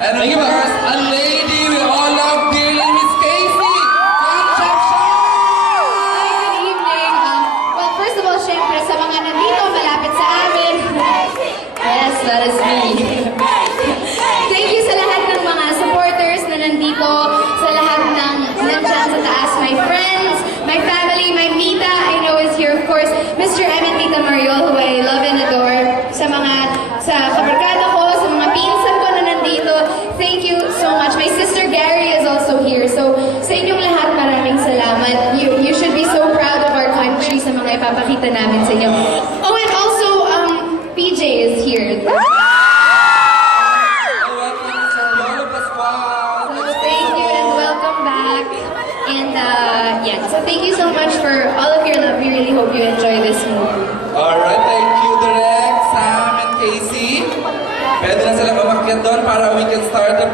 And of course, a lady we all love dearly, Miss Casey! Concepcion! Hi, good evening. Well, first of all, syempre, sa mga nandito, malapit sa amin. Yes, that is me. Thank you sa lahat ng mga supporters na nandito, sa lahat ng nandyan sa taas, my friends, my family, my Mita, I know is here, of course, Mr. M and Tita Mariol, who I love and adore, sa kabarkada ko, sa mga pinsan ko na nandito, thank you so much. My sister Gary is also here, so sa inyong lahat, maraming salamat. You should be so proud of our country sa mga ipapakita namin sa inyo. Oh, and also, PJ is here. Welcome, Sir Lolo Pascual! So thank you and welcome back. And yeah, so thank you so much for all of your love. We really hope you enjoy this movie. Alright, thank you, Direk, Sam, and Casey. Pwede na sila umakyat doon para we can start the